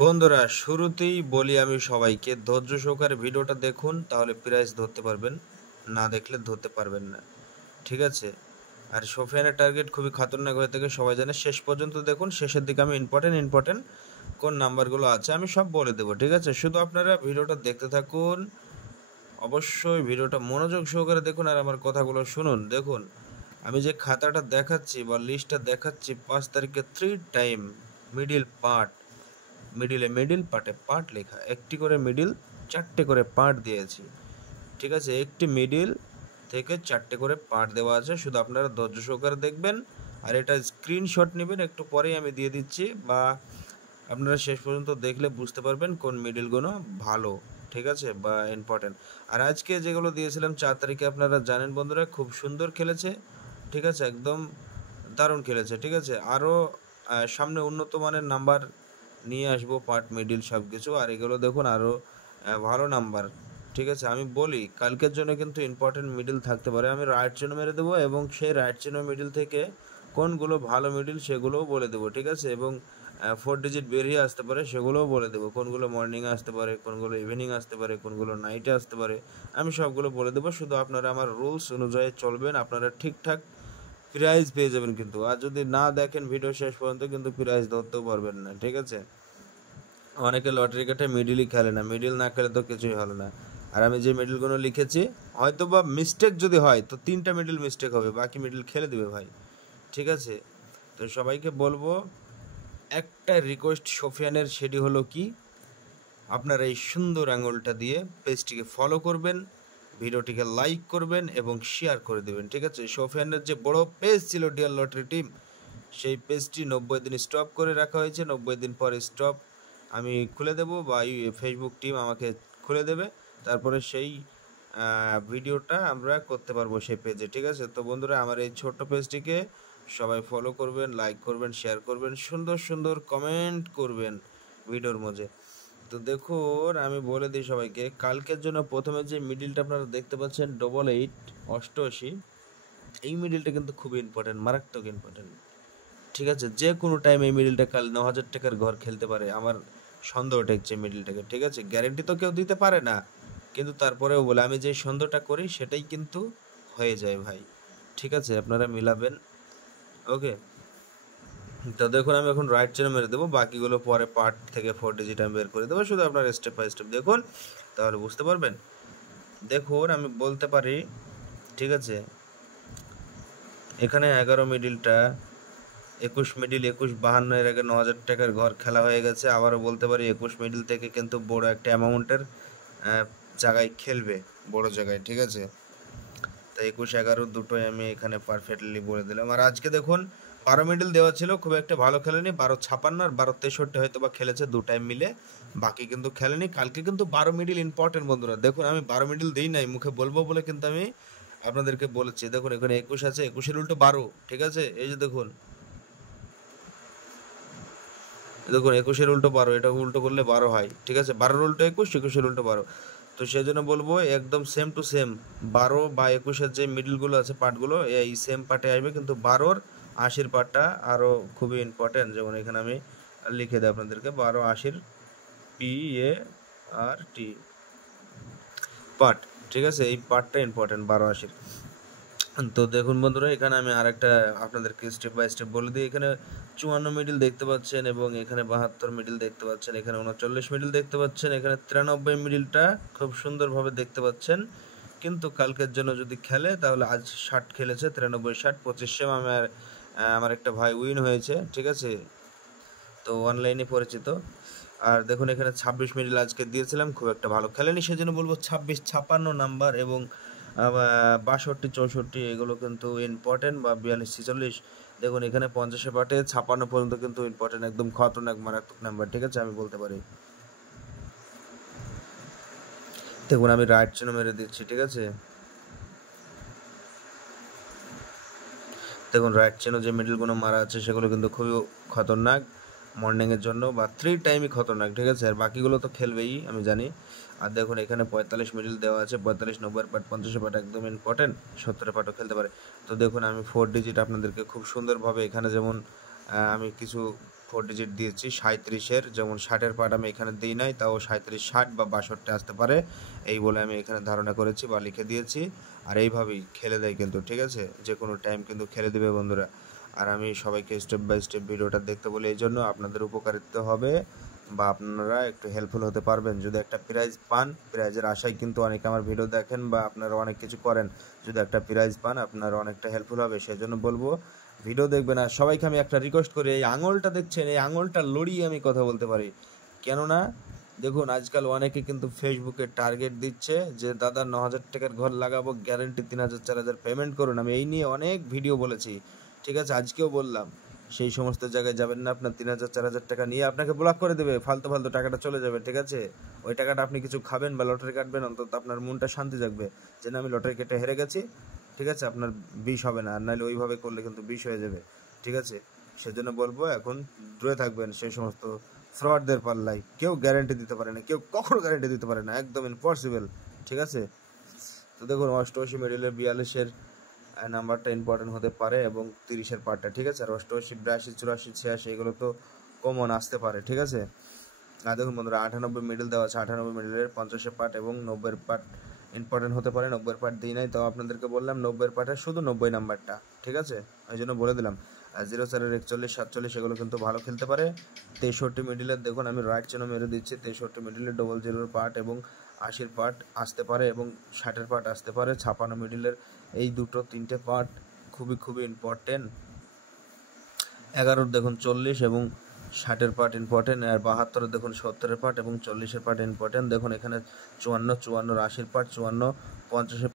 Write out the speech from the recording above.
বন্ধুরা শুরুতেই বলি আমি সবাইকে ধৈর্য সহকারে ভিডিওটা দেখুন, তাহলে প্রাইস ধরতে পারবেন, না দেখলে ধরতে পারবেন না। ঠিক আছে। আর সোফিয়ানের টার্গেট খুবই খতরনাক হয়ে থাকে, সবাই জানে। শেষ পর্যন্ত দেখুন, শেষের দিকে আমি ইম্পর্টেন্ট কোন নাম্বারগুলো আছে আমি সব বলে দেবো। ঠিক আছে, শুধু আপনারা ভিডিওটা দেখতে থাকুন, অবশ্যই ভিডিওটা মনোযোগ সহকারে দেখুন আর আমার কথাগুলো শুনুন। দেখুন, আমি যে খাতাটা দেখাচ্ছি বা লিস্টটা দেখাচ্ছি 5 তারিখে 3 টাইম মিডিল পার্ট, মিডিল পার্টে পার্ট লেখা, একটি করে মিডিল, 4টে করে পার্ট দিয়েছি। ঠিক আছে, একটি মিডিল থেকে 4টে করে পার্ট দেওয়া আছে, শুধু আপনারা ধৈর্য সহকারে দেখবেন আর এটা স্ক্রিনশট নেবেন, একটু পরেই আমি দিয়ে দিচ্ছি, বা আপনারা শেষ পর্যন্ত দেখলে বুঝতে পারবেন কোন মিডিলগুলো ভালো। ঠিক আছে, বা ইম্পর্টেন্ট। আর আজকে যেগুলো দিয়েছিলাম 4 তারিখে, আপনারা জানেন বন্ধুরা, খুব সুন্দর খেলেছে। ঠিক আছে, একদম দারুণ খেলেছে। ঠিক আছে, আরও সামনে উন্নত মানের নাম্বার নিয়ে আসবো, পার্ট মিডিল সব কিছু। আর এগুলো দেখুন আরও ভালো নাম্বার। ঠিক আছে, আমি বলি কালকের জন্য কিন্তু ইম্পর্টেন্ট মিডিল থাকতে পারে, আমি রাইট চিহ্ন মেরে দেবো এবং সেই রাইট চিহ্ন মিডিল থেকে কোনগুলো ভালো মিডিল সেগুলোও বলে দেবো। ঠিক আছে, এবং 4 ডিজিট বেরিয়ে আসতে পারে সেগুলোও বলে দেবো, কোনগুলো মর্নিংয়ে আসতে পারে, কোনগুলো ইভিনিং আসতে পারে, কোনগুলো নাইটে আসতে পারে, আমি সবগুলো বলে দেবো। শুধু আপনারা আমার রুলস অনুযায়ী চলবেন, আপনারা ঠিকঠাক প্রাইজ পেয়ে যাবেন কিন্তু। আর যদি না দেখেন ভিডিও শেষ পর্যন্ত, কিন্তু প্রাইজ ধরতেও পারবেন না। ঠিক আছে, অনেকে লটারি কাটে মিডিলই খেলে না, মিডিল না খেলে তো কিছুই হলো না। আর আমি যে মিডিলগুলো লিখেছি, হয়তো বা মিস্টেক যদি হয় তো 3টা মিডিল মিস্টেক হবে, বাকি মিডিল খেলে দেবে ভাই। ঠিক আছে, তো সবাইকে বলবো একটা রিকোয়েস্ট সোফিয়ানের, সেটি হলো কি, আপনারা এই সুন্দর আঙুলটা দিয়ে পেজটিকে ফলো করবেন, ভিডিওটিকে লাইক করবেন এবং শেয়ার করে দেবেন। ঠিক আছে, সোফিয়ানের যে বড় পেজ ছিল ডিয়ার লটারি টিম, সেই পেজটি 90 দিন স্টপ করে রাখা হয়েছে। 90 দিন পর স্টপ আমি খুলে দেব, বা ফেসবুক টিম আমাকে খুলে দেবে, তারপরে সেই ভিডিওটা আমরা করতে পারবো সেই পেজে। ঠিক আছে, তো বন্ধুরা আমার এই ছোট্ট পেজটিকে সবাই ফলো করবেন, লাইক করবেন, শেয়ার করবেন, সুন্দর সুন্দর কমেন্ট করবেন ভিডিওর মধ্যে। তো দেখুন, আমি বলে দিই সবাইকে, কালকের জন্য প্রথমে যে মিডিলটা আপনারা দেখতে পাচ্ছেন 8888, এই মিডিলটা কিন্তু খুবই ইম্পর্টেন্ট, মারাত্মক ইম্পর্টেন্ট। ঠিক আছে, যে কোনো টাইম এই মিডিলটা কাল 9,000 টাকার ঘর খেলতে পারে, আমার সন্দেহ ঠেকছে মিডিলটাকে। ঠিক আছে, গ্যারেন্টি তো কেউ দিতে পারে না, কিন্তু তারপরেও বলে আমি যে সন্দেহটা করি সেটাই কিন্তু হয়ে যায় ভাই। ঠিক আছে, আপনারা মিলাবেন। ওকে, তো দেখুন আমি এখন রাইট চেনে মেরে দেবো, বাকিগুলো পরে পার্ট থেকে 4 ডিজিট আমি বের করে দেবো, শুধু আপনার স্টেপ বাই স্টেপ দেখুন, তাহলে বুঝতে পারবেন। দেখুন আমি বলতে পারি, ঠিক আছে, এখানে 11 মিডিলটা, 21 মিডিল, 2152 এর আগে 9,000 টাকার ঘর খেলা হয়ে গেছে। আবারও বলতে পারি 21 মিডিল থেকে কিন্তু বড় একটা অ্যামাউন্টের জায়গায় খেলবে, বড় জায়গায়। ঠিক আছে, তাই 21-11 দুটোই আমি এখানে পারফেক্টলি বলে দিলাম। আর আজকে দেখুন 12 মিডিল দেওয়া ছিল, খুব একটা ভালো খেলেনি। 12-56 আর 12-63 হয়তো বা খেলেছে, দু টাইম মিলে, বাকি কিন্তু খেলেনি। কালকে কিন্তু 12 মিডিল ইম্পর্টেন্ট বন্ধুরা। দেখুন আমি 12 মিডিল দিই নাই, মুখে বলবো বলে কিন্তু আমি আপনাদেরকে বলেছি। দেখুন এখানে 21 আছে, 21-এর উল্টো 12। ঠিক আছে, এই যে দেখুন, দেখুন 21-এর উল্টো 12, এটা উল্টো করলে 12 হয়। ঠিক আছে, 12-এর উল্টো 21, 21-এর উল্টো 12। তো সেই জন্য বলবো একদম সেম টু সেম 12 বা 21-এর যে মিডিলগুলো আছে, পার্টগুলো এই সেম পার্টে আসবে, কিন্তু 12-র 80-র পার্টটা আরও খুবই ইম্পর্টেন্ট। যেমন এখানে আমি লিখে দিই আপনাদেরকে, 12-80 PART পার্ট। ঠিক আছে, এই পার্টটা ইম্পর্টেন্ট 12-80। তো দেখুন বন্ধুরা, এখানে আমি আরেকটা আপনাদেরকে স্টেপ বাই স্টেপ বলে দিই। এখানে 54 মিডিল দেখতে পাচ্ছেন, এবং এখানে 72 মিডিল দেখতে পাচ্ছেন, এখানে 39 মিডিল দেখতে পাচ্ছেন, এখানে 93 মিডিলটা খুব সুন্দরভাবে দেখতে পাচ্ছেন। কিন্তু কালকের জন্য যদি খেলে তাহলে আজ 60 খেলেছে, 93-60 25 সেম। আমার একটা ভাই উইন হয়েছে। ঠিক আছে, তো অনলাইনে পরিচিত। আর দেখুন এখানে 26 মিডিল আজকে দিয়েছিলাম, খুব একটা ভালো খেলেনি, সেজন্য বলবো 26-56 নাম্বার, এবং 62-64 এগুলো কিন্তু ইম্পর্টেন্ট, বা 42-46। দেখুন এখানে 50-এ পাটে 56 পর্যন্ত কিন্তু ইম্পর্টেন্ট, একদম খতরনাক মারাত্মক নাম্বার। ঠিক আছে, আমি বলতে পারি। দেখুন আমি রাইট চিহ্ন মেরে দিচ্ছি। ঠিক আছে, দেখুন রাইট চিহ্ন যে মিডিলগুলো মারা আছে সেগুলো কিন্তু খুবই খতরনাক মর্নিংয়ের জন্য, বা 3 টাইমই খতরনাক। ঠিক আছে, আর বাকিগুলো তো খেলবেই আমি জানি। আর দেখুন এখানে 45 মিডিল দেওয়া আছে, 45-90 পার্ট, 50 পার্ট একদম ইম্পর্টেন্ট, 70 পার্টও খেলতে পারে। তো দেখুন আমি 4 ডিজিট আপনাদেরকে খুব সুন্দরভাবে এখানে, যেমন আমি কিছু 4 ডিজিট দিয়েছি 37-এর, যেমন 60-এর পার্ট আমি এখানে দিই নাই, তাও 37, 60 বা 62 আসতে পারে এই বলে আমি এখানে ধারণা করেছি বা লিখে দিয়েছি। আর এইভাবেই খেলে দেয় কিন্তু, ঠিক আছে, যে কোনো টাইম কিন্তু খেলে দেবে বন্ধুরা। আর আমি সবাইকে স্টেপ বাই স্টেপ ভিডিওটা দেখতে বলি, এই জন্য আপনাদের উপকারিত হবে বা আপনারা একটু হেল্পফুল হতে পারবেন। যদি একটা প্রাইজ পান, প্রাইজের আশায় কিন্তু অনেকে আমার ভিডিও দেখেন বা আপনারা অনেক কিছু করেন, যদি একটা প্রাইজ পান আপনারা অনেকটা হেল্পফুল হবে। সেজন্য বলবো ভিডিও দেখবেন। আর সবাইকে আমি একটা রিকোয়েস্ট করি, এই আঙুলটা দেখছেন, এই আঙুলটা লড়িয়ে আমি কথা বলতে পারি, কেননা দেখুন আজকাল অনেকে কিন্তু ফেসবুকে টার্গেট দিচ্ছে যে দাদা 9,000 টাকার ঘর লাগাবো, গ্যারেন্টি 3,000 4,000 পেমেন্ট করুন। আমি এই নিয়ে অনেক ভিডিও বলেছি, ঠিক আছে, আজকেও বললাম। সেই সমস্ত জায়গায় যাবেন না, আপনার 3,000 4,000 টাকা নিয়ে আপনাকে ব্লক করে দেবে, ফালতু ফালতু টাকাটা চলে যাবে, ঠিক আছে। ওই টাকাটা আপনি কিছু খাবেন বা লটারি কাটবেন, অন্তত আপনার মনটা শান্তি থাকবে যে না আমি লটারি কেটে হেরে গেছি, ঠিক আছে, আপনার বিষ হবে না। আর নাহলে ওইভাবে করলে কিন্তু বিষ হয়ে যাবে, ঠিক আছে। সেজন্য বলবো এখন দূরে থাকবেন সেই সমস্ত ফ্রডদের পাল্লায়। কেউ গ্যারেন্টি দিতে পারে না, কেউ কখনো গ্যারেন্টি দিতে পারে না, একদম ইম্পসিবল, ঠিক আছে। তো দেখুন 88 মিডলের 42-এর নাম্বারটা ইম্পর্টেন্ট হতে পারে এবং 30-এর পার্টটা, ঠিক আছে। আর 88, 82, 84, 86 এগুলো তো কমন আসতে পারে, ঠিক আছে। আর দেখুন বন্ধুরা 98 মিডল দেওয়া আছে, 98 মিডলের 50-এর পার্ট এবং 90-এর পার্ট ইম্পর্টেন্ট হতে পারে। 90-এর পার্ট দিই নাই, তাও আপনাদেরকে বললাম 90-এর পার্টের শুধু 90 নাম্বারটা, ঠিক আছে, ওই জন্য বলে দিলাম। আর 04-এর 41, 47 এগুলো কিন্তু ভালো খেলতে পারে। 63 মিডলের দেখুন আমি রাইট চেনও মেরে দিচ্ছি, 63 মিডলের 00-এর পার্ট এবং 80-এর পার্ট আসতে পারে এবং 60-এর পার্ট আসতে পারে। 56 মিডলের এই দুটো 3টে পার্ট খুবই খুবই ইম্পর্টেন্ট। 11-এর দেখুন 40 এবং 60-এর পার্ট ইম্পর্টেন্ট। আর 72-এর দেখুন 70-এর পার্ট এবং 40-এর পার্ট ইম্পর্টেন্ট। দেখুন এখানে 54, 54, 80-এর পার্ট, 54, 50-এর